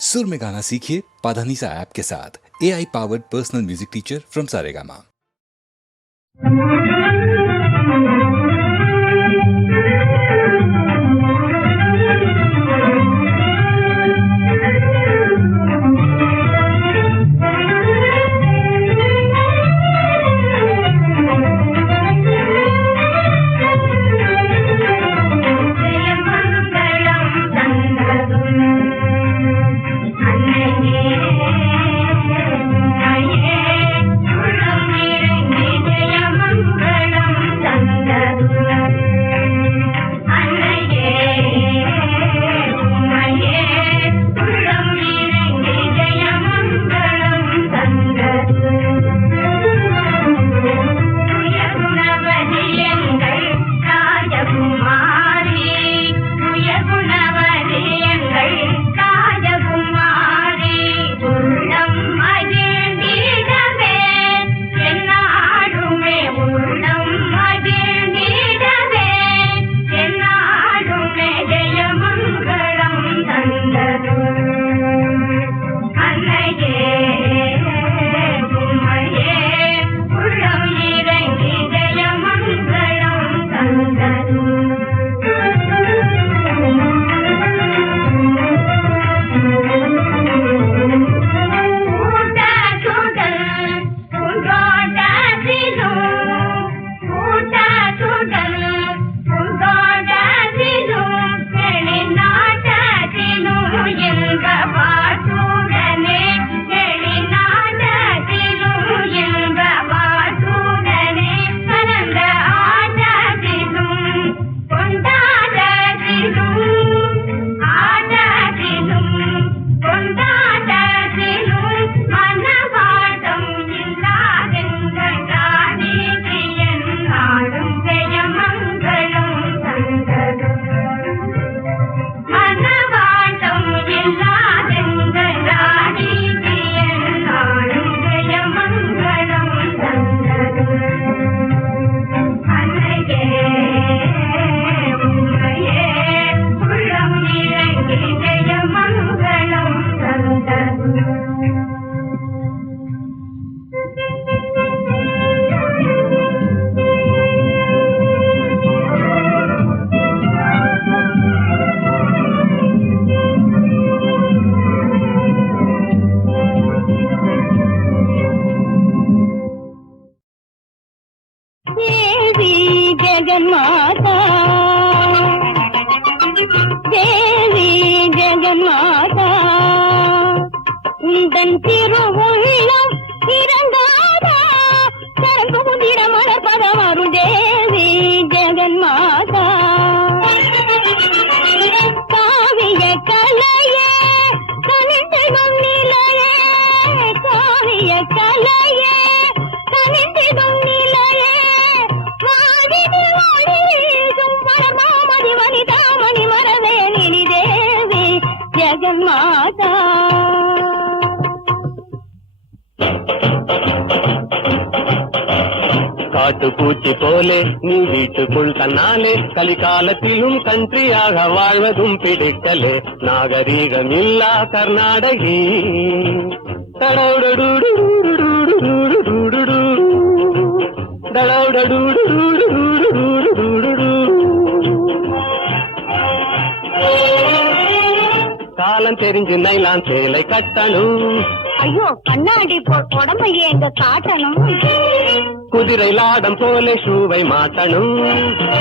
सुर में गाना सीखिए पाधानीसा ऐप के साथ। AI powered personal music teacher from Saregama. காட்டுப்பூச்சி போலே நீ வீட்டுக்குள் தன்னாலே கலிகாலத்திலும் கன்றியாக வாழ்வதும் பிடிக்கலே நாகரீகம் இல்லா கர்நாடகி காலம் தெரிஞ்சு நைலான் சேலை கட்டணும். ஐயோ கண்ணாடி உடம்பையே எங்க காட்டணும். குதிரை லாடம் போல ஷூவை மாட்டணும்.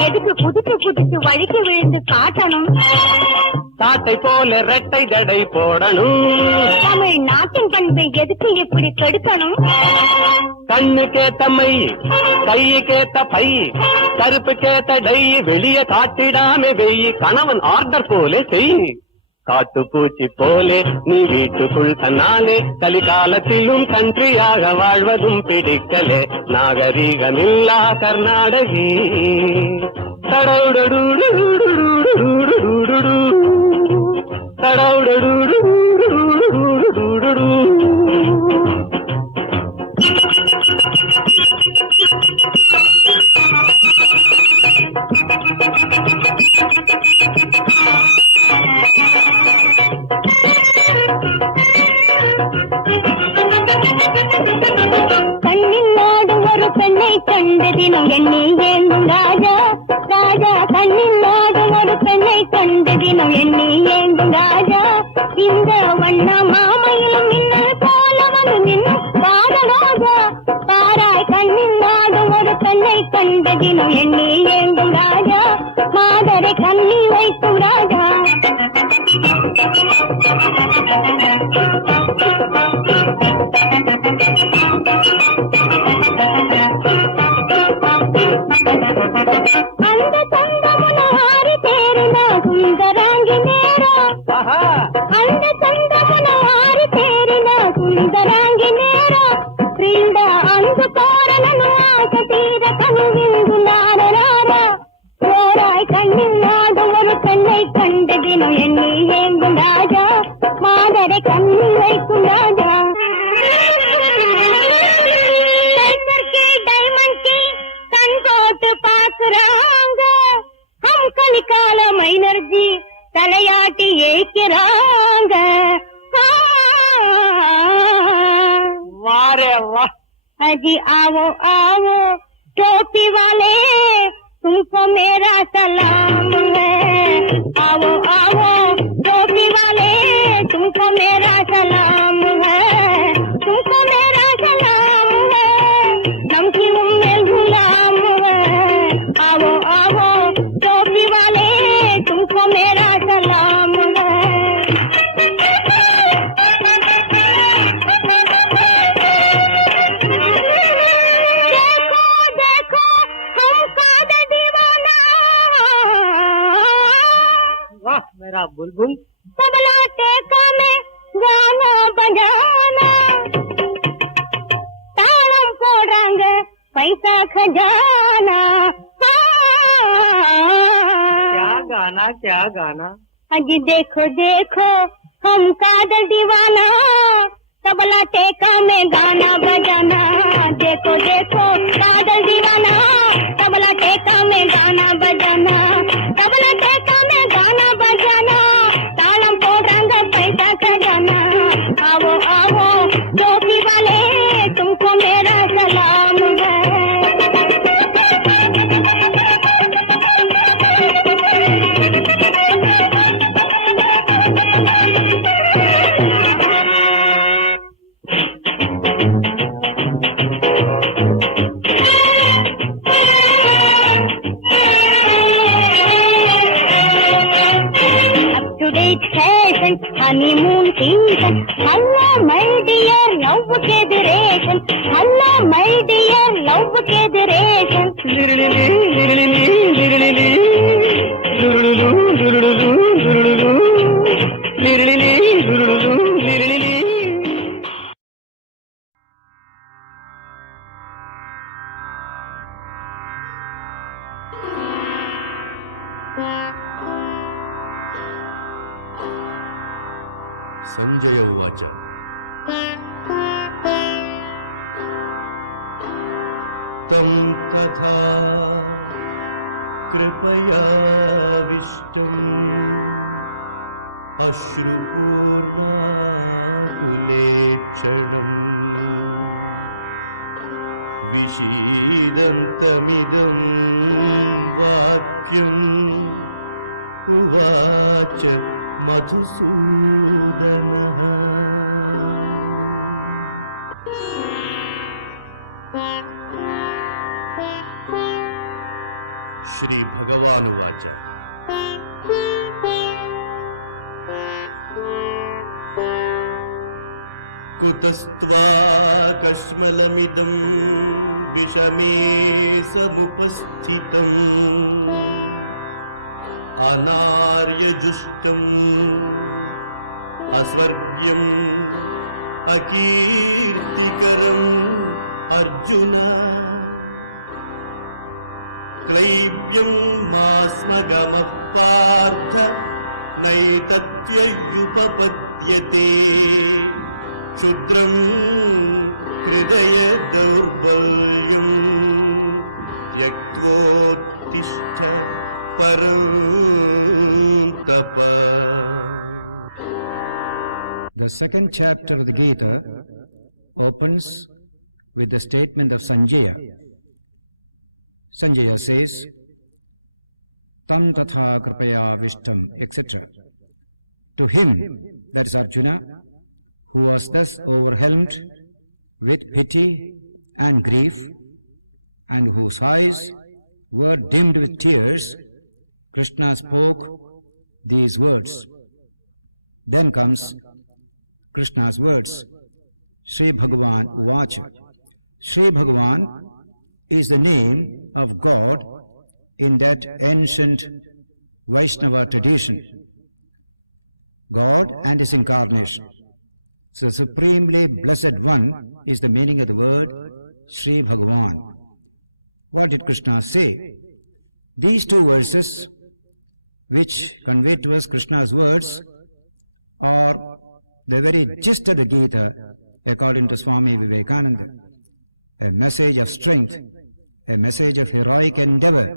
எதுக்கு குதிச்சு குதிச்சு வழிக்கு விழுந்து காட்டணும். காட்டை போல ரெட்டை ஜடை போடணும். தமிழ் நாட்டின் பண்பை எதுக்கு இப்படி கெடுக்கணும். கண்ணு கேத்த மை, கையு கேத்த பை, கருப்பு கேத்த டை, வெளியே காட்டிடாம வெயி, கணவன் ஆர்டர் போல செய். காட்டுப்பூச்சி போலே நீ வீட்டுக்குள் தன்னாலே கலிகாலத்திலும் கன்றியாக வாழ்வதும் பிடிக்கலே நாகரீகமில்லா கர்நாடகி தினம் எண்ணி ஏங்கும் ராஜா ராஜா கண்ணில் ஆடும் ஒரு பெண்ணை கண்ட தினம் எண்ணி ஏங்கும் ராஜா இந்த வண்ண மாமையிலும் மின்னல் போல வந்து நின்னும் ராஜா பாராய் கண்ணில் ஆடும் ஒரு பெண்ணை கண்ட தினம் எண்ணி ஏங்கும் ராஜா மாதரை கண்ணில் வைக்கும் ராஜா அந்த சந்தமுன ஆறி தேரின சுந்தராங்கி நேரா அந்த சந்தமுன ஆறி தேரின సుందరాంగి నేరా ప్రియుడ అందు కోరలను ఆశ తీర కనువిందు నారరారా ஓராய் கண்ணில் நாடும் ஒரு பெண்ணை கண்ட தினம் எண்ணி ஏங்கும் ராஜா மாதரை கண்ணில் வைக்கும் ராஜா டைமண்ட் கி கண் போட்டு பாக்குறாங்க ஹம் கலிகால மைனர்ஜி தலையாட்டி ஏய்க்கிறாங்க वारे वाह अजी आओ आओ टोपी वाले तुमको मेरा सलाम है आओ आओ टोपी वाले तुमको मेरा सलाम है तुमको मेरा सलाम है नमकी उम्मेद गुलाम है आओ आओ टोपी वाले तुमको मेरा सलाम है मेरा बुलबुल तबला टेका में गाना बजाना तालम போடுறாங்க पैसा खजाना क्या गाना अजी देखो देखो हम कादर दीवाना तबला टेका में गाना बजाना देखो देखो कादर दीवाना तबला टेका में गाना बजाना तबला टेका में गाना बजाना तालम போடுறாங்க पैसा खजाना आओ आओ टोपी वाले तुमको मेरा सलाम है honeymoon season hello my dear love ke duration hello my dear love ke duration लिरलिली लिरलिली लिरलिली लुरुलुलु लुरुलुलु लुरुलुलु लिरलिली लुरुलुलु लिरलिली Sanjay उवाच तं तथा कृपयाविष्टम् अश्रुपूर्णाकुलेक्षणम् विषीदन्तमिदं वाक्यम् उवाच मधुसूदनः श्री भगवानुवाच कुतस्त्वा कश्मलमिदं विषमे समुपस्थितम् अनार्यजुष्टम् अस्वर्ग्यम् अकीर्तिकरम् अर्जुन क्लैब्यं मास्मगमः पार्थ नैतत्ययुपपद्यते क्षुद्रं हृदय दौर्बल्यं त्यक्त्वोत्तिष्ठ परन्तप. The second chapter of the Gita opens with the statement of Sanjaya. Sanjaya says, Tam tatha kripaya vishtam, etc. To him, that is Arjuna, who was thus overwhelmed with pity and grief, and whose eyes were dimmed with tears, Krishna spoke these words. Then comes Krishna's words. Sri Bhagavan Uvacha. Sri Bhagavan is the name of God in that ancient Vaishnava tradition. God and His incarnation. So, Supremely Blessed One is the meaning of the word Sri Bhagavan. What did Krishna say? These two verses, which convey to us Krishna's words, are the very gist of the Gita, according to Swami Vivekananda. A message of strength, a message of heroic endeavor.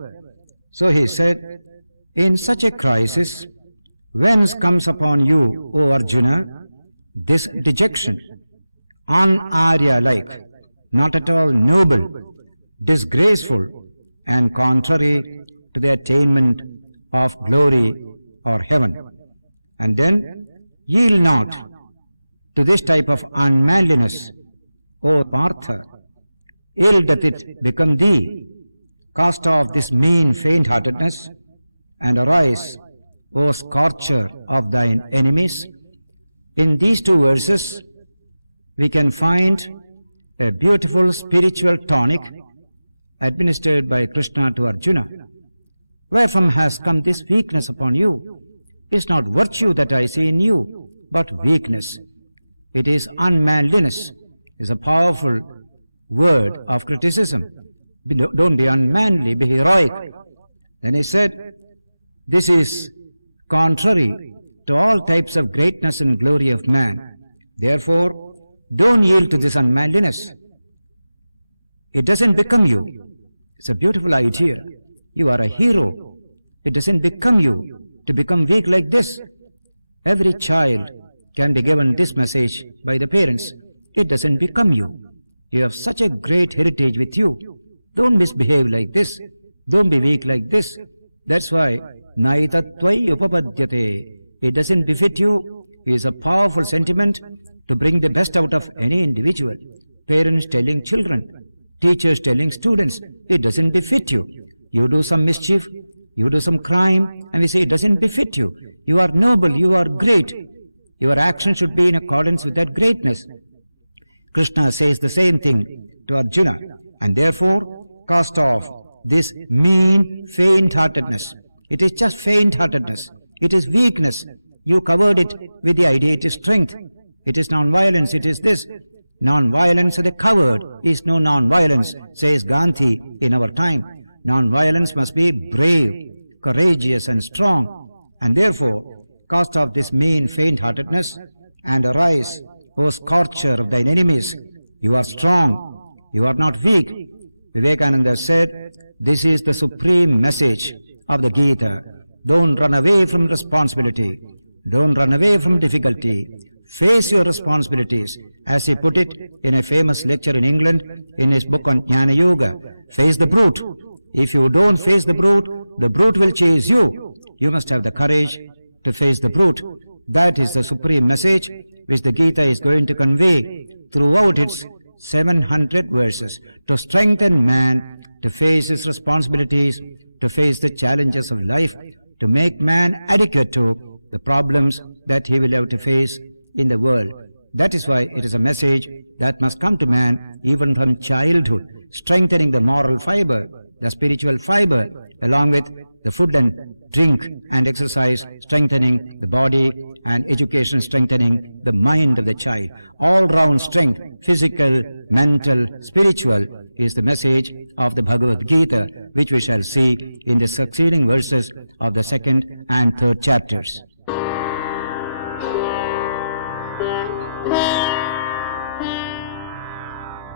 So he said, in such a crisis, whence comes upon you, O Arjuna, this dejection, un-Arya-like, not at all noble, disgraceful, and contrary to the attainment of glory or heaven. And then, yield not to this type of unmanliness, O Partha, ill doth it become thee. Cast off this mean faint-heartedness, and arise, O scorcher of thine enemies. In these two verses, we can find a beautiful spiritual tonic administered by Krishna to Arjuna. Wherefrom has come this weakness upon you? It is not virtue that I see in you, but weakness. It is unmanliness. It is a powerful word of criticism. Don't be unmanly, be heroic. Then he said, this is contrary to all types of greatness and glory of man. Therefore, don't yield to this unmanliness. It doesn't become you. It's a beautiful idea. You are a hero. It doesn't become you to become weak like this. Every child can be given this message by the parents. It doesn't become you. You have such a great heritage with you. Don't misbehave like this. Don't be weak like this. That's why Naitatvai upapadyate. It doesn't befit you. It is a powerful sentiment to bring the best out of any individual. Parents telling children, teachers telling students, it doesn't befit you. You do some mischief, you do some crime, and we say it doesn't befit you. You are noble, you are great. Your action should be in accordance with that greatness. Krishna says the same thing to Arjuna, and therefore cast off this mean faint-heartedness. It is just faint-heartedness. It is weakness. You covered it with the idea it is strength. It is non-violence. It is this. Non-violence of the coward is no non-violence, says Gandhi in our time. Non-violence must be brave, courageous and strong. And therefore, cast off this mean faint-heartedness and arise, O scorcher of thine enemies. You are strong. You are not weak. Vivekananda said, this is the supreme message of the Gita. Don't run away from responsibility. Don't run away from difficulty. Face your responsibilities. As he put it in a famous lecture in England in his book on Jnana Yoga. Face the brute. If you don't face the brute will chase you. You must have the courage to face the brute. That is the supreme message which the Gita is going to convey throughout its 700 verses, to strengthen man to face his responsibilities, to face the challenges of life, to make man adequate to the problems that he will have to face in the world. That is why it is a message that must come to man even from childhood, strengthening the moral fiber, the spiritual fiber, along with the food and drink and exercise, strengthening the body, and education strengthening the mind of the child. All-round strength, physical, mental, spiritual, is the message of the Bhagavad Gita, which we shall see in the succeeding verses of the second and third chapters.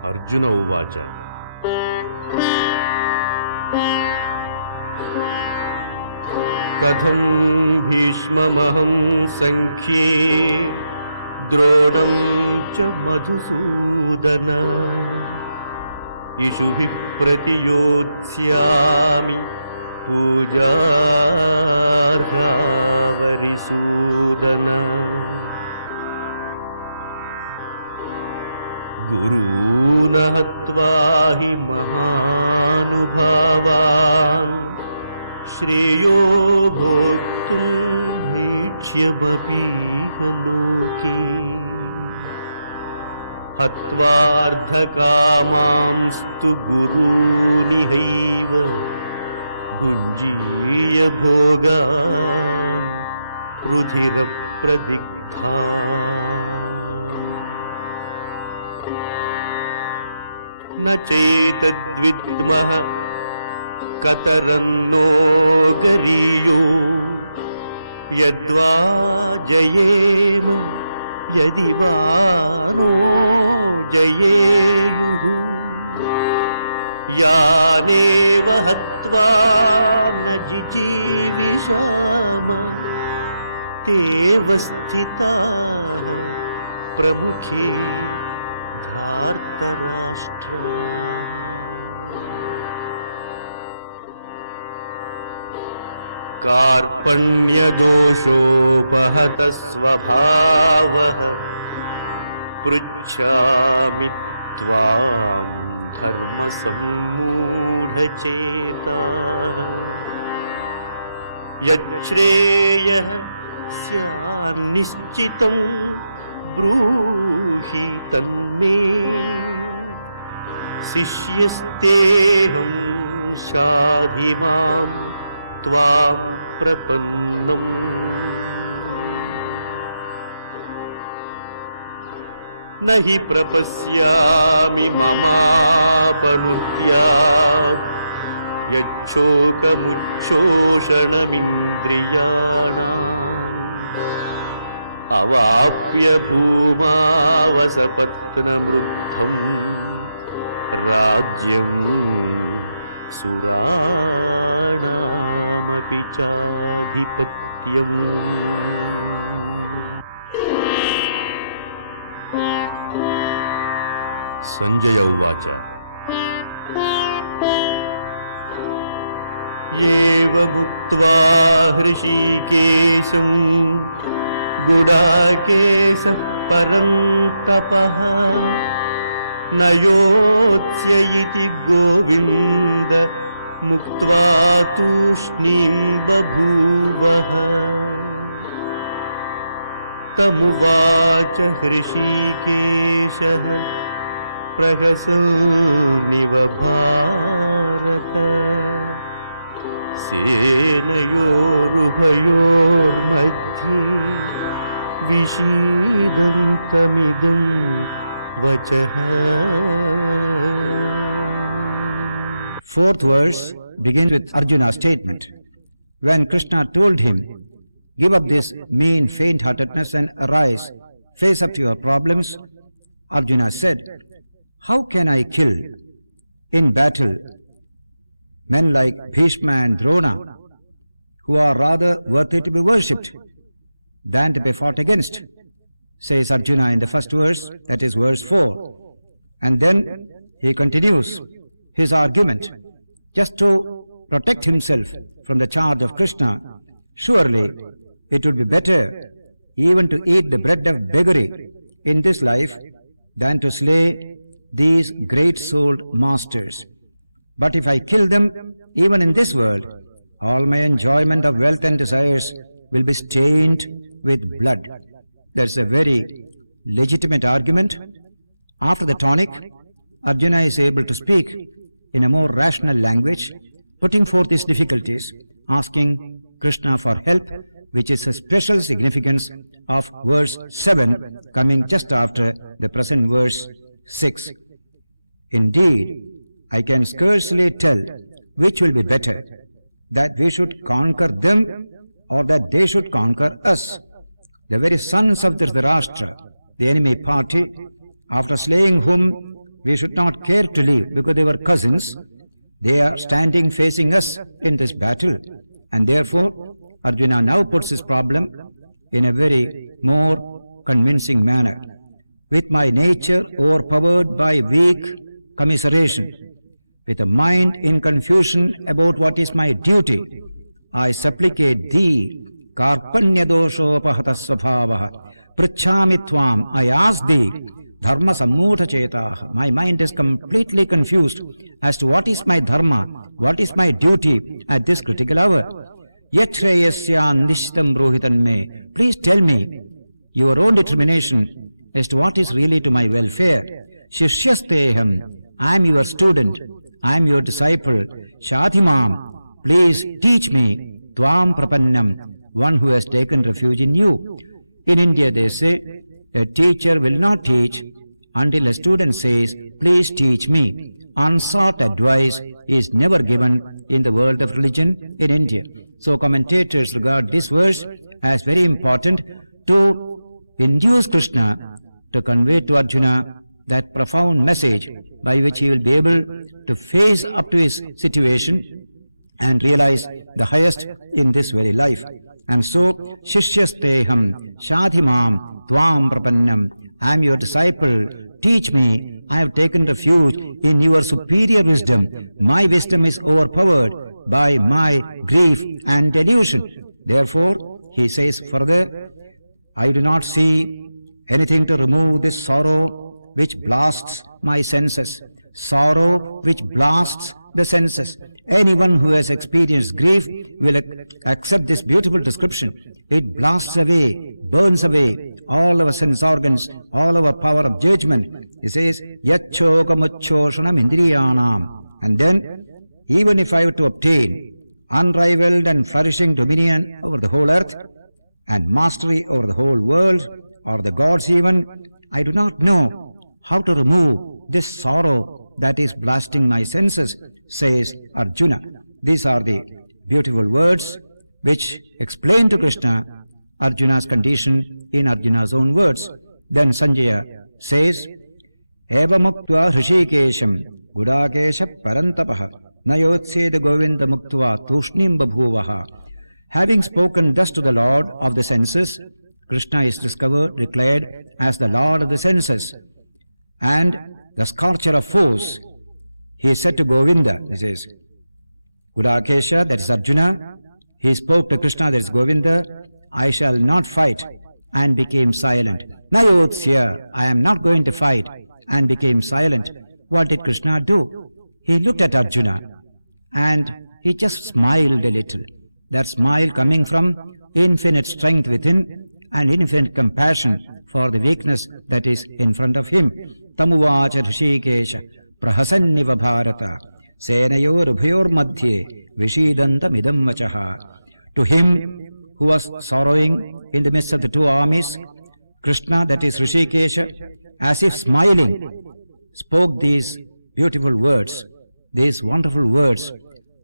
Arjuna Uvacha. Katham bhishmamaham sankhye dronam cha madhusudana इषुभिः प्रतियोत्स्यामि पूजार्हावरिसूदन गुरून् हत्वा हि महानुभावान् श्रेयो भोक्तुं भीक्ष्यमपीह लोके हत्वार्धकामांस्तु गुरूनिहैव भुञ्जीय भोगान् रुधिरप्रदिग्धा न चैतद्विद्मः कतरन्नो गरीयो यद्वा जयेम यदि वा no जयेयुः यानेव हत्वा न जिजीविषाम तेव स्थिताः प्रमुखे धार्तराष्ट्रा कार्पण्यदोषोपहतः स्वभावः पृच्छामि त्वां धर्मसम्मूढचेता यच्छ्रेयः स्यान्निश्चितं ब्रूहि तन्मे शिष्यस्तेऽहं शाधि मां त्वां प्रपन्नम् न हि प्रपश्यामि ममापनुद्यात् यच्छोकमुच्छोषणमिन्द्रियाणाम् अवाप्य भूमावसपत्नमृद्धम् राज्यं सुराणामपि चाधिपत्यम् संजय उवाच एवमुक्त्वा हृषीकेशं गुडाकेशः परन्तपः न योत्स्य इति गोविन्द मुक्त्वा तूष्णीं बभूवः तमुवाच हृषीकेशः प्रहसन्निव भारत सेनयोरुभयोर्मध्ये विषीदन्तमिदं वचः. Fourth verse begins with Arjuna's statement. When Krishna told him, "Give up this mean faint-heartedness and arise, face up to your problems," Arjuna said, "How can I kill in battle men like Bhishma and Drona, who are rather worthy to be worshipped than to be fought against?" says Arjuna in the first verse, that is verse 4. And then he continues his argument. Just to protect himself from the charge of Krishna, surely it would be better even to eat the bread of beggary in this life than to slay these great-souled masters. But if I kill them even in this world, all my enjoyment of wealth and desires will be stained with blood. That's a very legitimate argument. After the tonic, Arjuna is able to speak in a more rational language, putting forth his difficulties, asking Krishna for help, which is a special significance of verse 7 coming just after the present verse 6. Indeed, I can scarcely tell which will be better, that we should conquer them or that they should conquer us. The very sons of Dhritarashtra, the enemy party, after slaying whom we should not care to leave because they were cousins, they are standing facing us in this battle. And therefore, Arjuna now puts his problem in a very more convincing manner. With my nature overpowered by weak commiseration, with a mind in confusion about what is my duty, I supplicate thee, Karpanyadoshopahatasvabhavah, Pritchami tvam, I ask thee, Dharma sammudha chetah. My mind is completely confused as to what is my dharma, what is my duty at this critical hour. Yachreyasyan nishtam bruhitan me. Please tell me your own determination as to what is really to my welfare. Shishyasteham, I am your student, I am your disciple. Shadhimam, please teach me. Tvam prapannam, one who has taken refuge in you. In India they say, a teacher will not teach until a student says, please teach me. Unsought advice is never given in the world of religion in India. So commentators regard this verse as very important to induce Krishna to convey to Arjuna that profound message by which he will be able to face up to his situation and realize the highest in this very life. And so, Shishyasteham, Shadhimam, Tvam Prapannam, I am your disciple, teach me, I have taken refuge in your superior wisdom. My wisdom is overpowered by my grief and delusion. Therefore, he says further, I do not see anything to remove this sorrow which blasts my senses. Sorrow which blasts the senses. Anyone who has experienced grief will accept this beautiful description. It blasts away, burns away all our sense organs, all our power of judgment. He says, Yacchokamuchoshanam indriyanam. And then, even if I were to obtain unrivaled and flourishing dominion over the whole earth and mastery over the whole world or the gods even, I do not know how to remove this sorrow that is blasting my senses, says Arjuna. These are the beautiful words which explain to Krishna Arjuna's condition in Arjuna's own words. Then Sanjaya says, Evamuktva Hrishikesham Gudakesha Parantapaha Nayotseda Govinda Muktva Tushnim Babhuvaha. Having spoken thus to the Lord of the senses, Krishna is declared as the Lord of the senses and the scorcher of foes. He said to Govinda, he says, Gudakesha, that is Arjuna, he spoke to Krishna, that is Govinda, I shall not fight, and became silent. Nayotsya, I am not going to fight, and became silent. What did Krishna do? He looked at Arjuna and he just smiled a little. That smile coming from infinite strength within and infinite compassion for the weakness that is in front of him. Tamuvacha Hrishikesha Prahasanniva Bharata Senayor Ubhayor Madhye Vishidanta Midam Vachaha. To him who was sorrowing in the midst of the two armies, Krishna, that is Hrishikesha, as if smiling, spoke these beautiful words, these wonderful words.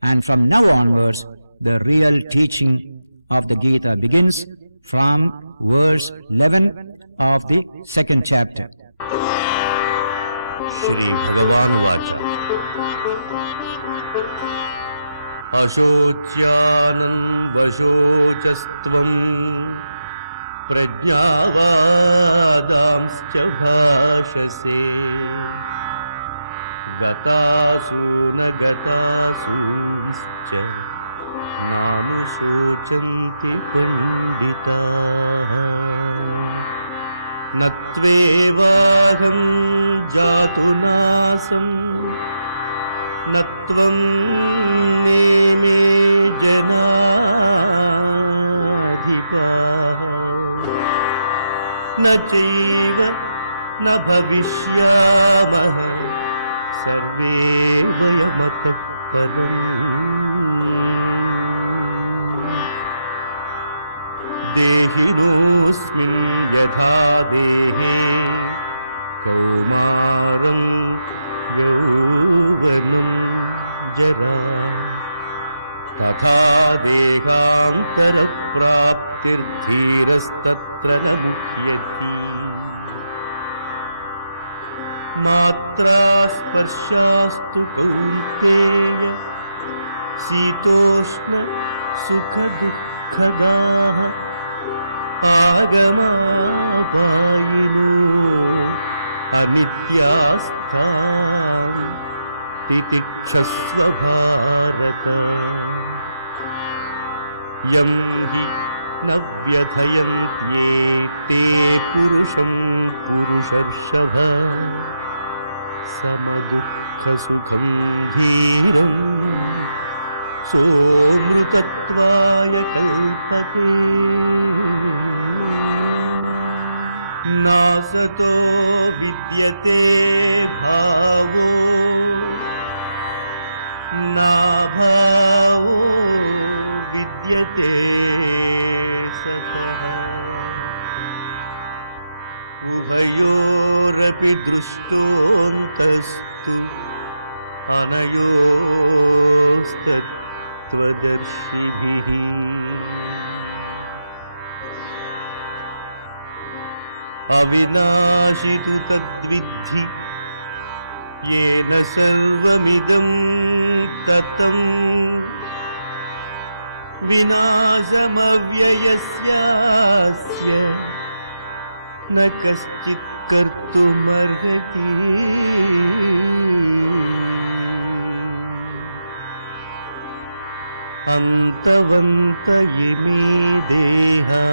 And from now onwards, the real teaching of the Gita begins from verse 11 of the second chapter. Shri Bhagavan Ashocyanan Vashochastvam Prajnavadamscha bhashase Gatasuna Gatasumscha Nanusochanti Panditaha Natvevaham Jatunasam Natvam Neme Janadhipaha Nachaiva Na Bhavishyamaha Sarve Vayamata Param Dehinosmin Yadha Dehe Kaumaram Yauvanam Jara Tatha Dehantara Praptir Dhirastatra Na Mukhyati Matra Sparshastu Kaunteya Sitoshna Sukha Dukkhadaha Agama Bayino Anityastham तितिक्षस्व Bharat यं हि न व्यथयन्त्येते पुरुषं पुरुषर्षभ समदुःखसुखं धीरं सोऽमृतत्वाय कल्पते नासतो विद्यते भावो नाभावो विद्यते सतः उभयोरपि दृष्टोऽन्तस्तु अनयोस्तत्त्वदर्शिभिः अविनाशि तु तद्विद्धि येन सर्वमिदं ततं विनाशमव्ययस्यास्य न कश्चित् कर्तुमर्हति अन्तवन्त इमे देहा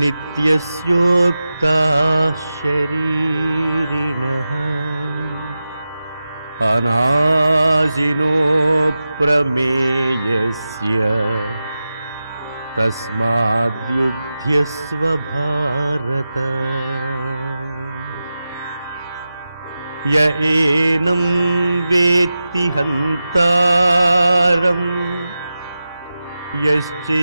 नित्यस्योक्ताः शरीरिणः अनाशिनो प्रमेयस्य तस्माद्युध्यस्व भारत य एनं वेत्ति हन्तारम् यश्चैनं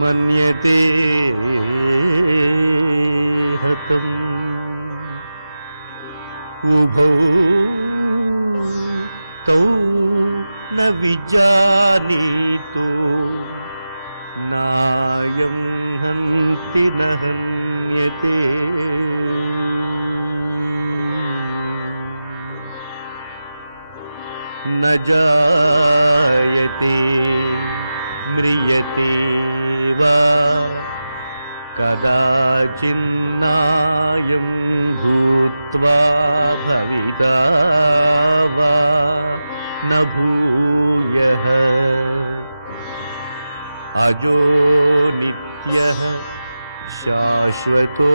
मन्यते हतम् उभौ तौ न विजानीतो नायं हन्ति न हन्यते न जायते म्रियते वा कदाचिन्नायं भूत्वा भविता वा न भूयः अजो नित्यः शाश्वतोऽयं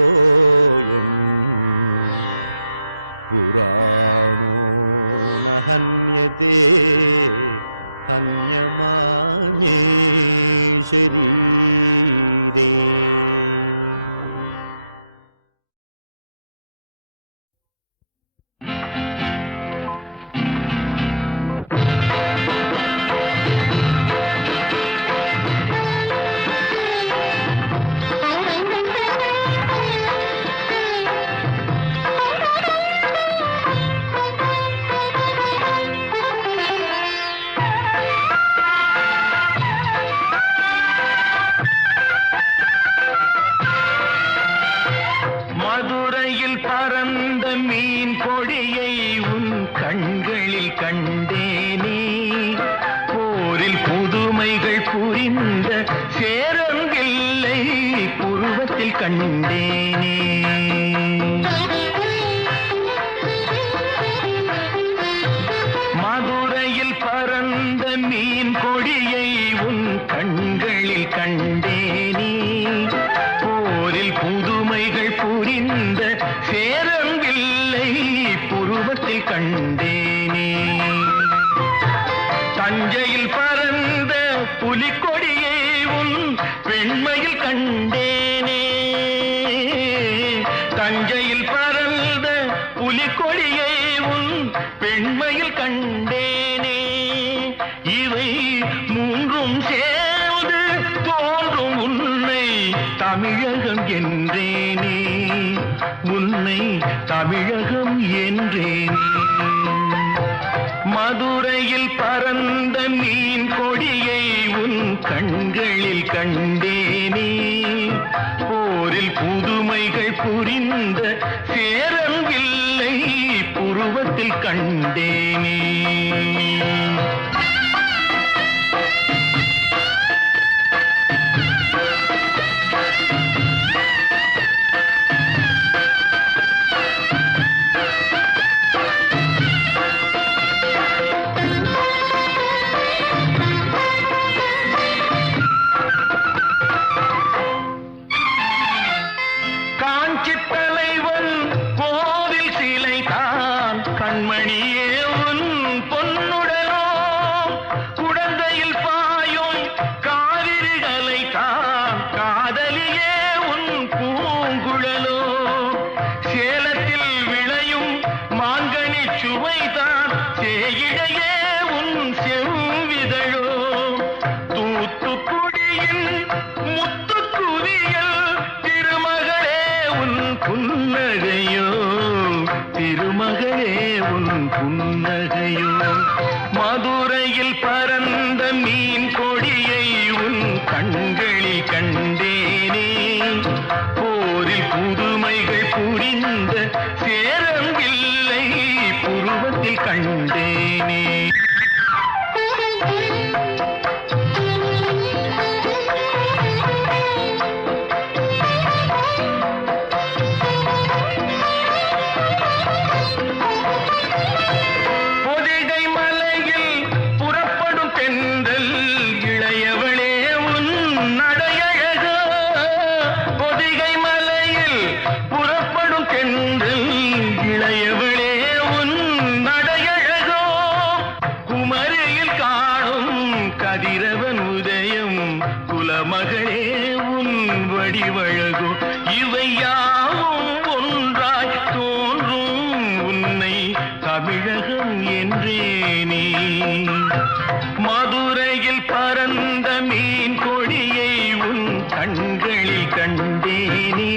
पुराणो न हन्यते हन्यमाने शरीरे மதுரையில் பறந்த மீன் கொடியை உன் கண்களில் கண்டேனே. போரில் புதுமைகள் புரிந்த சேரன் வில்லை புருவத்தில் கண்டேனே. உன் புன்னகையோ மதுரையில் பறந்த மீன் கொடியை உன் கண்களில் கண்டேனே போரில் புதுமைகள் புரிந்த சேரவில்லை புருவத்தில் கண்டேனே கதிரவன் உதயம் குலமகளே உன் வடிவழகோ இவை யாவும் ஒன்றாய் தோன்றும் உன்னை தமிழகம் என்றேனே மதுரையில் பறந்த மீன் கொடியை உன் கண்களில் கண்டேனே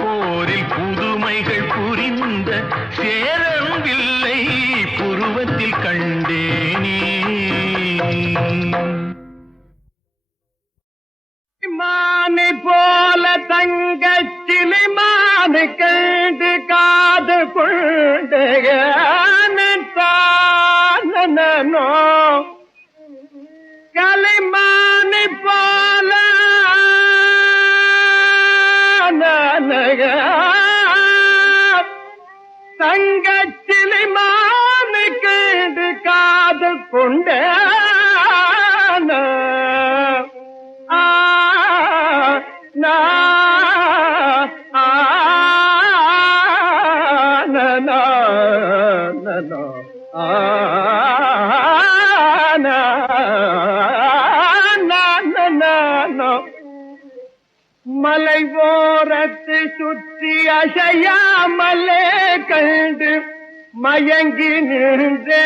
போரில் புதுமைகள் புரிந்த சேரவில்லை புருவத்தில் கண்டேனே மானை போல தங்கச்சிலை மானை கேட்டு காது கொண்டு தானோ கலைமானை போல தங்கச்சிலை மானை கேட்டு காது கொண்டு மலை ஓரத்து சுற்றி அசையாமலே கண்டு மயங்கி நின்றே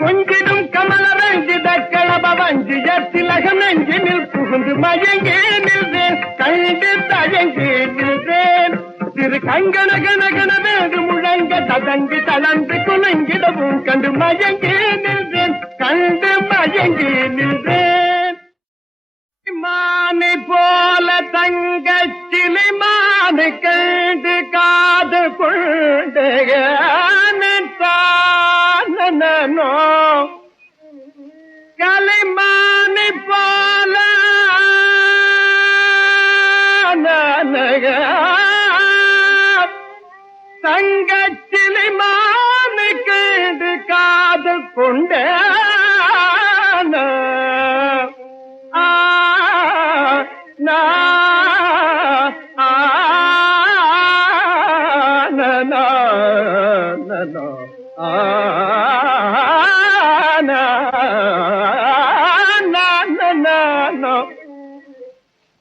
கொஞ்சிடும் கமல வஞ்சித களப வஞ்சிய திலகம் நெஞ்சினில் புகுந்து மயங்கி நின்றேன் கண்டு தயங்கி நின்றேன் திரு கங்கண கணகண வேறு முழங்க ததங்கி தளர்ந்து குலங்கிடவும் கண்டு மயங்கி நின்றேன் கண்டு மயங்கி நின்றேன் மானை போல தங்கச்சிலை மானை கண்டு காது கொண்டு தானோ கலைமானை போல தங்கச்சிலை மானை கண்டு காது கொண்டு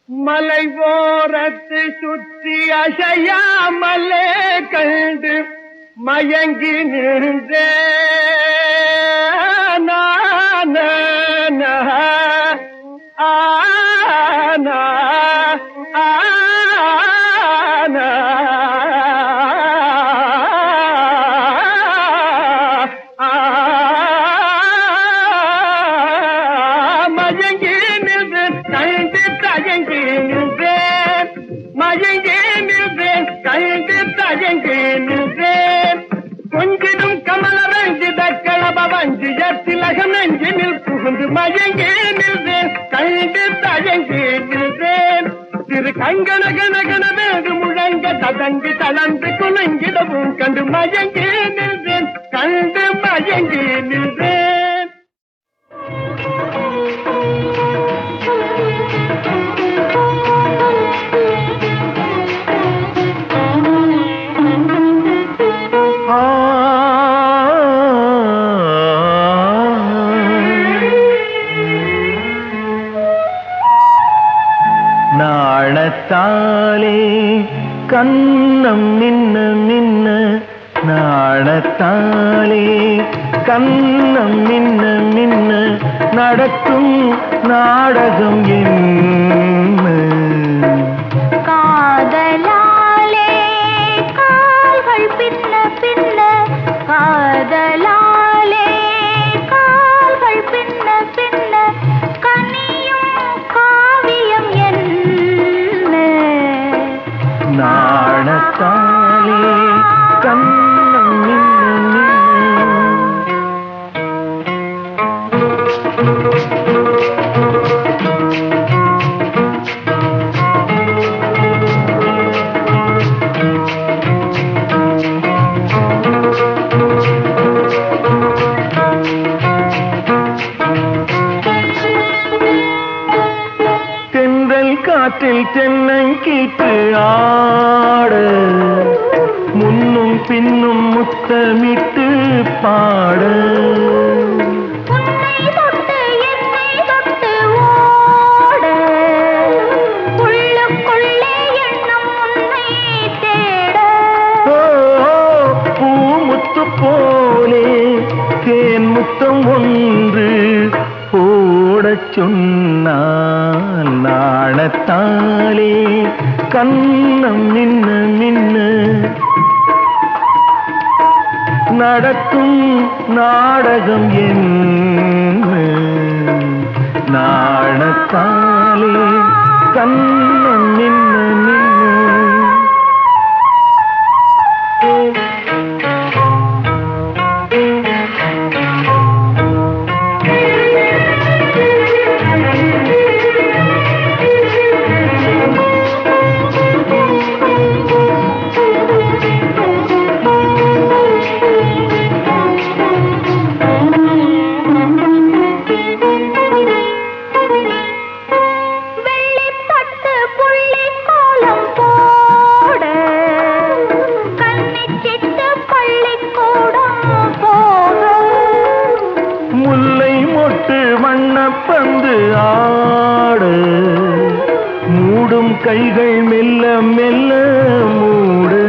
மலை ஓரத்து சுற்றி அசையாமலே கண்டு மயங்கி நின்றே கொஞ்சிடும் கமல வஞ்சித களப வஞ்சிய திலகம் நெஞ்சினில் புகுந்து மயங்கி நின்றேன் கண்டு தயங்கி நின்றேன் திரு கங்கண கணகண வேறு முழங்க ததங்கி தளர்ந்து குலங்கிடவும் கண்டு மயங்கி நின்றேன் கண்டு மயங்கி நின்றேன் நாணத்தாலே கண்ணம் மின்ன மின்ன நாணத்தாலே கண்ணம் மின்ன மின்ன நடக்கும் நாடகம் என்ன காதலாலே கால்கள் பின்ன பின்ன காதலாலே கால்கள் பின்ன பின்ன கனியும் காவியம் என்ன நாணத்தாலே கண்ணம் மின்ன மின்ன தென்றல் காற்றில் தென்னங்கீற்று ஆட முன்னும் பின்னும் முத்தமிட்டு பாட உன்னை தொட்டு என்னை தொட்டு ஓட உள்ளுக்குள்ளே எண்ணம் உன்னை தேட ஓ, பூமுத்து போலே தேன் முத்தம் ஒன்று போடச் சொன்னால் நாணத்தாலே கண்ணம் மின்ன மின்ன நடக்கும் நாடகம் என்ன நாணத்தாலே கண்ணம் மின்ன மின்ன வெள்ளிப்பட்டு புள்ளி கோலம் போட கன்னிச்சிட்டு பள்ளிக்கூடம் போக முல்லை மொட்டு வண்ணப்பந்து ஆட மூடும் கைகள் மெல்ல மெல்ல மூடு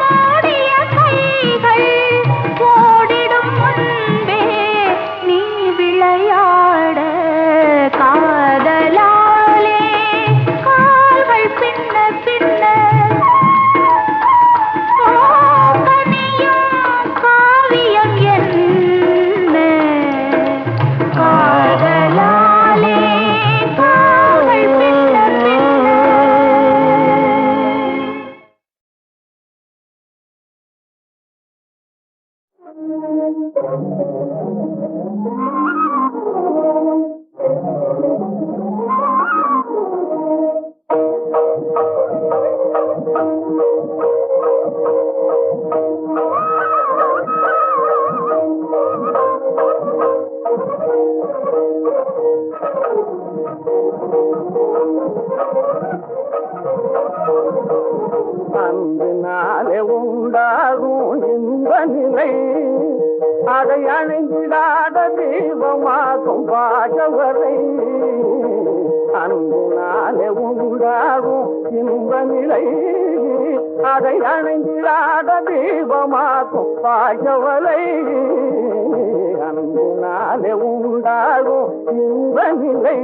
மூடிய கைகள் ஓடிடும் முன்பே நீ விளையாட காதலாலே கால்கள் பின்ன பின்ன கனியும் காவியம் என்ன காதலாலே கால்கள் பின்ன பின்ன அன்பினாலே உண்டாகும் இன்ப நிலை அதை அணைந்திடாத தீபமாகும் பாகவரை அன்பினாலே உண்டாகும் இன்ப நிலை அதை அணைந்திடாத தீபமாகும் பாகவரை அன்பினாலே உண்டாகும் இன்ப நிலை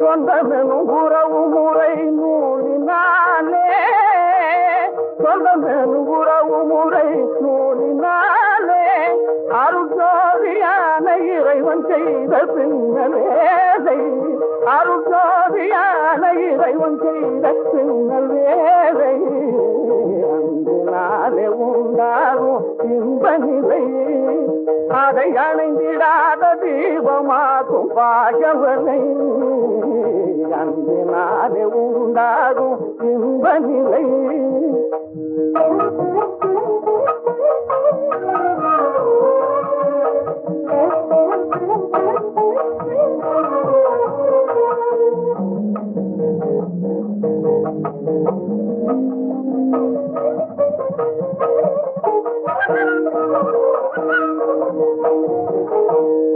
சொந்தமெனும் உறவு முறை நூலினாலே சொந்தமெனும் உறவு முறை நூலினாலே அருஜோதியான இறைவன் செய்த பின்னலேதை அருஜோதியான இறைவன் செய்த பின்னல் வேலை அன்பினாலே உண்டாகும் இன்ப நிலை அதை அணைந்திடாத தீபமாகும் பாகவனை அன்பினாலே உண்டாகும் இன்ப நிலை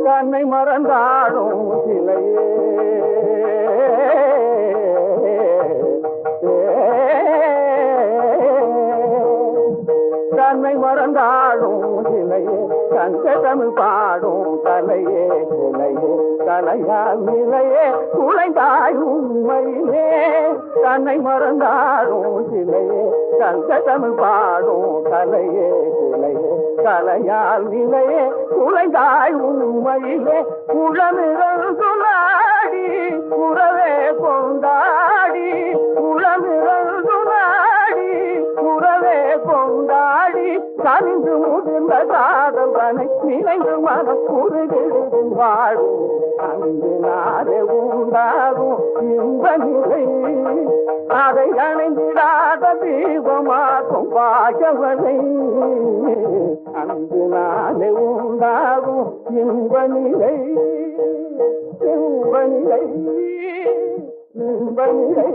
தன்னை மறந்தாடும் சிலையே தன்னை மறந்தாடும் சிலையே கங்கதமிழ் பாடும் கலையே சிலையே கலையால் நிலையே குழைந்தாய் உண்மையிலே தன்னை மறந்தாடும் சிலையே கங்கதமிழ் பாடும் கலையே சிலையே கலையால் நிலையே குழைந்தாய் உண்மையிலே உளமிறந்துலாடி உறவே கொண்டாடி உளமிறந்துலாடி உறவே கொண்டாடி கனிந்து முதிர்ந்த காதல்வனை நினைந்து மனப்புருகிடும் வாழும் அன்பினாலே உண்டாகும் இன்ப நிலை அதை அணைந்திடாத தீபமாக்கும் பாகவனை அன்பினாலே உண்டாகும் இன்ப நிலை இன்ப நிலை இன்ப நிலை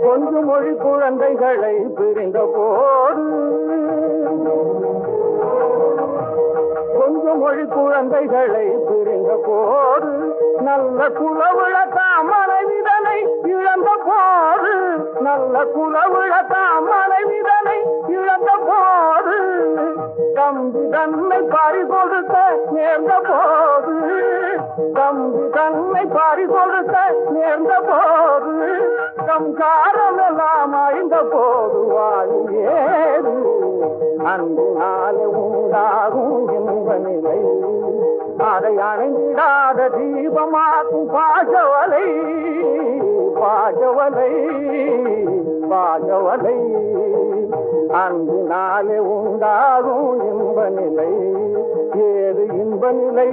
கொஞ்சு மொழி குழந்தைகளை பிரிந்த போது கொஞ்சு மொழி குழந்தைகளை பிரிந்த போது நல்ல குலவிழ தாமனைவிதனை இழந்த போது நல்ல குலவிழ தாமனைவிதனை இழந்த போது தம்பி தன்னை பறிகொடுக்க நேர்ந்த போது தம்பி தன்னை பறிகொடுக்க நேர்ந்த போது தம் காரம் எல்லாம் அழிந்த போது வாழியேது அன்பினாலே உண்டாகும் இன்ப நிலை அதை அணைந்திடாத தீபமாக்கும் பாஜவலை பாஜவலை பாஜவலை அன்பினாலே உண்டாகும் இன்ப நிலை ஏது இன்ப நிலை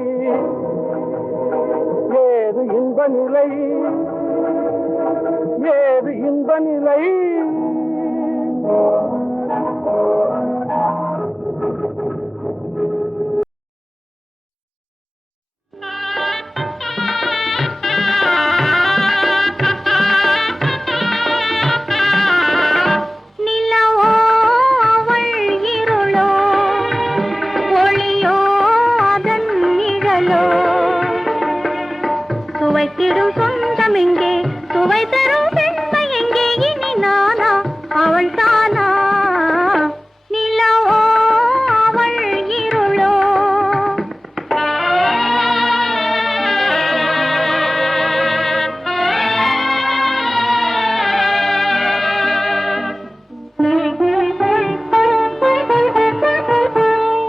ஏது இன்ப நிலை ஏது இன்ப நிலை சுவைத்திடும் சொந்தம் எங்கே சுவை தரும் பெண்மை எங்கே இனி நானா அவள் தானா நிலவோ அவள் இருளோ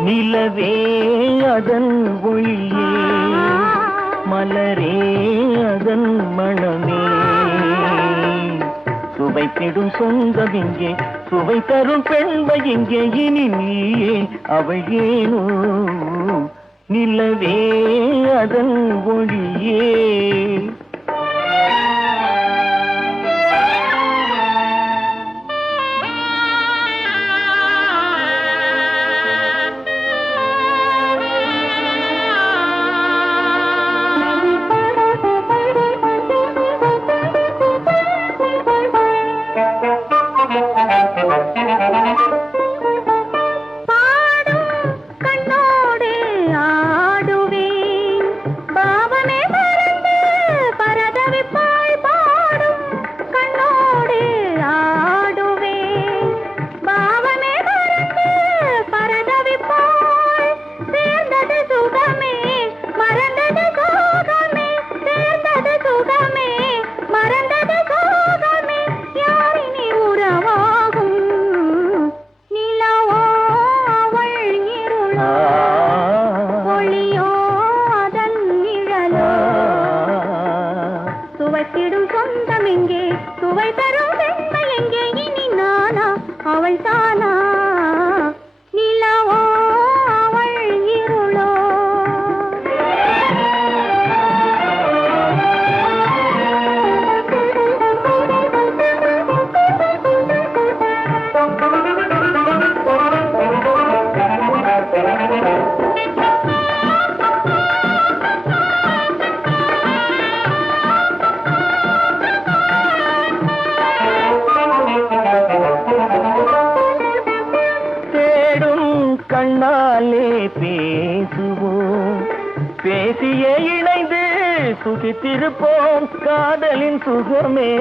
நிலவே அதன் ஒளியே மலரே அதன் மணமே சுவைத்திடும் சொந்தம் இங்கே சுவை தரும் பெண்மை இங்கே இனி நீயே அவள் ஏனோ நிலவே அதன் ஒளியே சுவைத்திடும் சொந்தம் எங்கே சுவை தரும் பெண்மை எங்கே இனி நானா அவள் தானா நிலவோ அவள் இருளோ கண்ணாலே பேசுவோம், பேசியே இணைந்து சுகித்திருப்போம். காதலின் சுகமே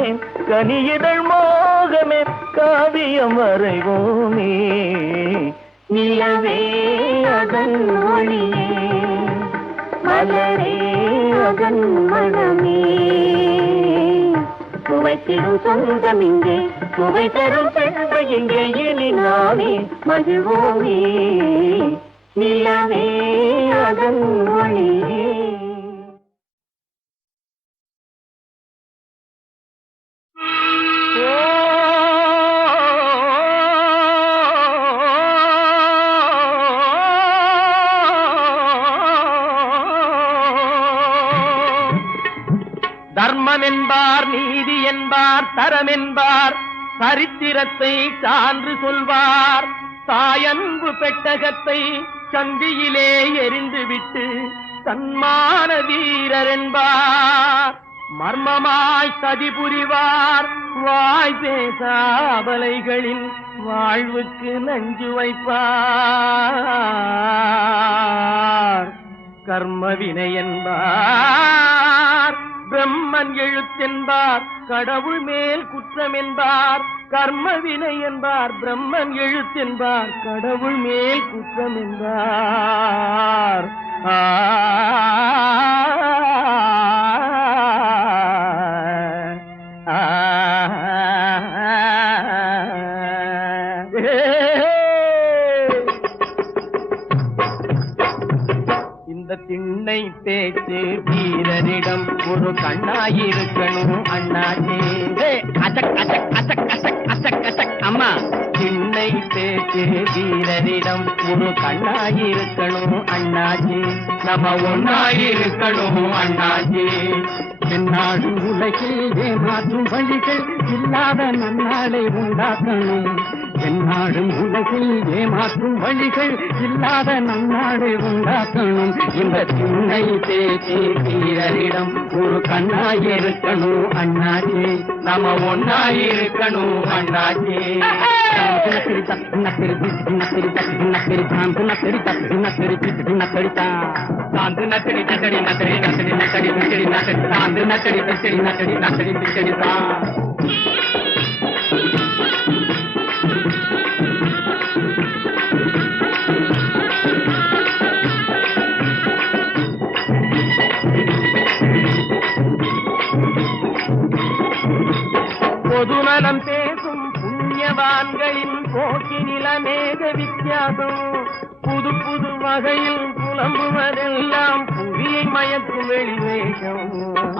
கனியிதழ் மோகமே காவியம் வரைவோமே. நிலவே அதன் ஒளியே, மலரே அதன் மனமே, சுவைத்திடும் சொந்தம் இங்கே, சுவை தரும் பெண்மை இங்கே. இனி நாமே மகிழ்வோமே. நிலவே அதன் ஒளியே. தர்மம் என்பார், நீதி என்பார், தரம் என்பார், சரித்திரத்தை சான்று சொல்வார். தாயன்பு பெட்டகத்தை சந்தியிலே எரிந்துவிட்டு தன்மான வீரர் என்பார். மர்மமாய் சதி புரிவார், வாய் பேசாபலைகளில் வாழ்வுக்கு நஞ்சு வைப்பார். கர்ம வினை என்பார், பிரம்மன் எழுத்தென்பார், கடவுள் மேல் குற்றம் என்பார். கர்ம வினை என்பார், பிரம்மன் எழுத்தென்பார், கடவுள் மேல் குற்றம் என்பார். இந்த திண்ணை பேச்சு வீரரிடம் ஒரு கண்ணாயிருக்கணும் அண்ணாச்சி. அச்சக் அச்சக் அச்சக் அச்சக் அச்சக் அச்சக். அம்மா, திண்ணை பேச்சு வீரரிடம் ஒரு கண்ணாயிருக்கணும் அண்ணாச்சி. நம்ம ஒன்னாயிருக்கணும் அண்ணாச்சி. என்னாடு உலகில் ஏமாற்றும் வழிகள் இல்லாத நன்னாளை உண்டாக்கணும். என்னாடும் உலகில் ஏமாற்றும் வழிகள் இல்லாத நன்னாளை உண்டாக்கணும். இந்த திண்ணை பேசி வீரரிடம் ஒரு கண்ணாயிருக்கணும் அண்ணாச்சி. நம்ம ஒன்னாயிருக்கணும் அண்ணாச்சி. பொதுநலம் பேசும் புண்ணியவான்களின் போக்கினில மேக வித்தியாசம். புது புது வகையில் புலம்புவதெல்லாம் புவியை மயக்கும் வெளிவேஷம்.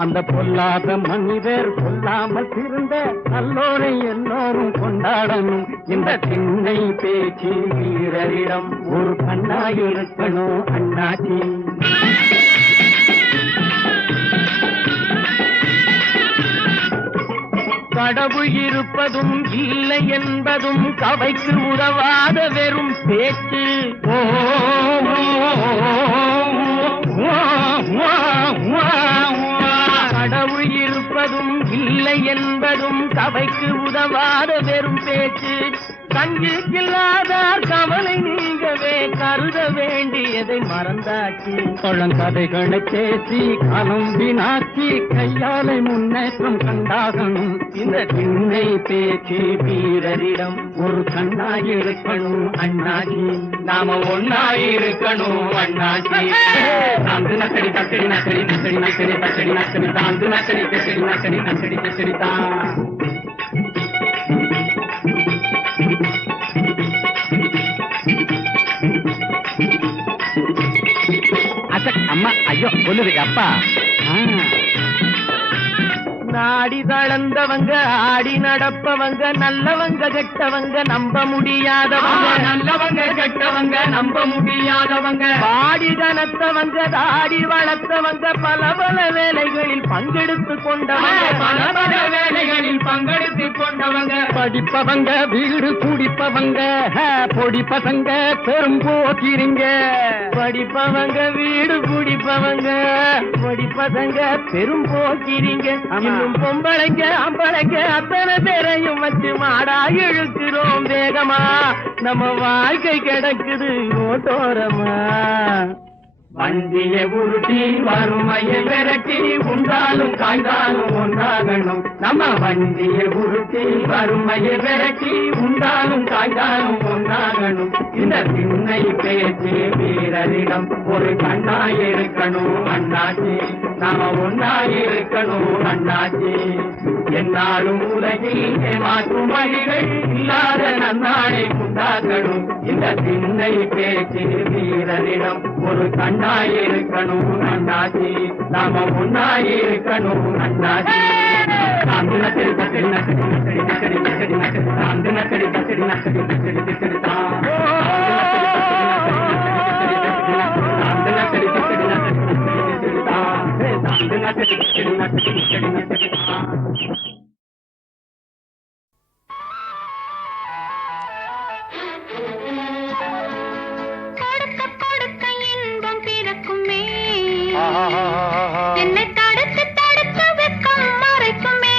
அந்த பொல்லாத மனிதர் கொல்லாமல் திருந்த நல்லோரை எல்லோரும் கொண்டாடணும். இந்த திண்ணை பேச்சு வீரரிடம் ஒரு கண்ணாயிருக்கணும் அண்ணாச்சி. கடவுள் இருப்பதும் இல்லை என்பதும் கவைக்கு உதவாத வெறும் பேச்சு. கடவுள் இருப்பதும் இல்லை என்பதும் கவைக்கு உதவாத வெறும் பேச்சு. கஞ்சிக்கில்லாதார் கவலை நீங்கவே கருத வேண்டியதை மறந்தாச்சு. பழங்கதைகளை பேசி காலம் வீணாக்கி கையாலை முன்னேற்றம் கண்டாகணும். இந்த திண்ணை பேச்சு வீரரிடம் ஒரு கண்ணாயிருக்கணும் அண்ணாச்சி. நாம ஒன்னாயிருக்கணும் அண்ணாச்சி. தாந்து நக்கடி தக்கடி நக்கடி நக்கடி நக்கடி தக்கடி நக்கடி தாந்து நக்கடி தக்கடி நக்கடி நக்கடி தக்கடி தான். அம்மா, ஐயோ சொல்லுது அப்பா. நாடி தளர்ந்தவங்க, ஆடி நடப்பவங்க, நல்லவங்க கெட்டவங்க, நம்ப முடியாதவங்க. நல்லவங்க கெட்டவங்க, நம்ப முடியாதவங்க. பாடி கனத்தவங்க, தாடி வளர்த்தவங்க, பல பல வேலைகளில் பங்கெடுத்து கொண்டவங்க. பல பல வேலைகளில் பங்கெடுத்து கொண்டவங்க. படிப்பவங்க, வீடு குடிப்பவங்க, பொடி பசங்க பெரும் போக்கிறீங்க. படிப்பவங்க, வீடு குடிப்பவங்க, பொடி பசங்க பெரும் போக்கிறீங்க. வரும் பொம்பளைங்க அம்பளைங்க அத்தனை பேரையும் வச்சு மாடா இழுக்கிறோம் வேகமா நம்ம வாழ்க்கை கிடக்குது ரோட்டோரமா வண்டியை உருட்டி வறுமையை விரட்டி உண்டாலும் காய்ந்தாலும் ஒன்றாகணும் நம்ம வண்டியை உருட்டி வறுமையை விரட்டி உண்டாலும் காய்ந்தாலும் ஒன்றாகணும் இந்த சின்னை பேச்சு வீரரிடம் ஒரு கண்ணாயிருக்கணும் அண்ணாச்சி நாம ஒன்னாயிருக்கணும் அண்ணாச்சி என்னாலும் உலகில் மாற்றும் வழிகள் இல்லாத நன்னாடை உண்டாக்கணும் இந்த சின்னை பேச்சு வீரரிடம் ஒரு கண்ணாயிருக்கணும் அண்ணாச்சி நாம ஒன்னாயிருக்கணும் அண்ணாச்சி அந்த நக்கடி நக்கடி நக்கடி நக்கடி நக்கடி நக்கடி அந்த நக்கடி நக்கடி நக்கடி நக்கடி நக்கடி அந்த நக்கடி நக்கடி நக்கடி நக்கடி என்னை தடுத்து தடுத்து வெக்கம் மறைக்குமே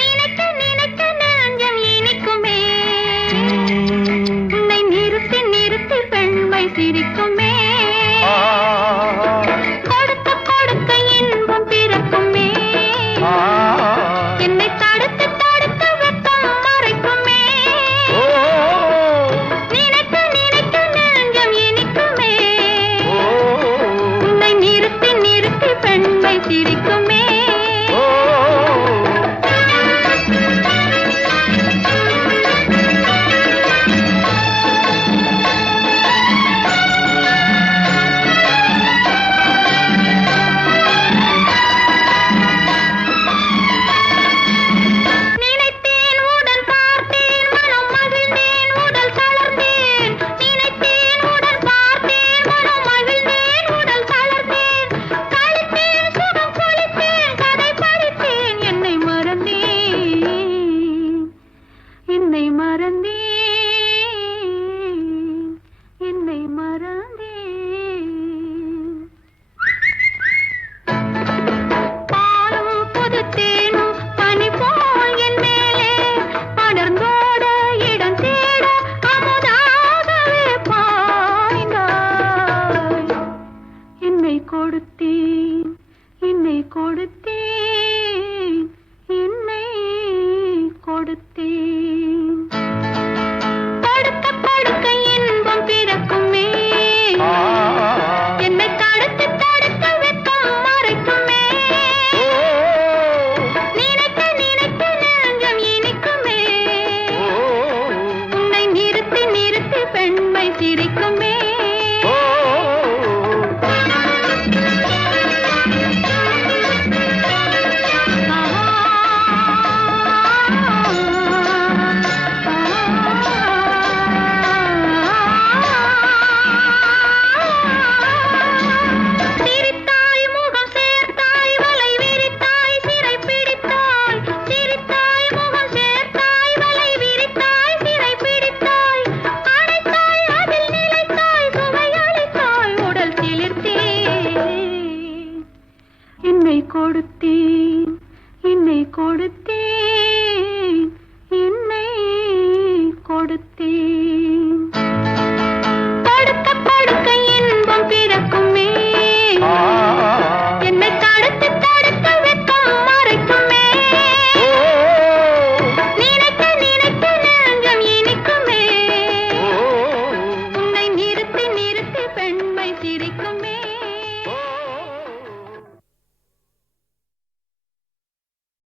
நினைக்க நினைக்க நெஞ்சம் இனிக்குமே உன்னை நிறுத்தி நிறுத்தி பெண்மை சிரிக்குமே கொடுக்க கொடுக்க இன்பம் பிறக்குமே என்னை தடுத்து தடுத்து வெக்கம் மறைக்குமே நினைக்க நினைக்க நெஞ்சம் இனிக்குமே உன்னை நிறுத்தி நிறுத்தி பெண்மை சிரிக்குமே நினைத்தேன் உடன் பார்த்தேன் மனம் மகிழ்ந்தேன் உடல் தளர்ந்தேன் நினைத்தேன் உடன் பார்த்தேன் மனம் மகிழ்ந்தேன் உடல் தளர்ந்தேன் கழித்தேன் சுகம் குளித்தேன் கதை படித்தேன் என்னை மறந்தேன் என்னை மறந்தேன் என்னை மறந்தேன் பாலும் புது தேனும் பனி போல் என் மேலே படர்ந்தோட இடம் தேட அமுதாகவே பாய்ந்தாய் என்னை கொடுத்தேன் என்னை கொடுத்தேன் என்னை கொடுத்தேன்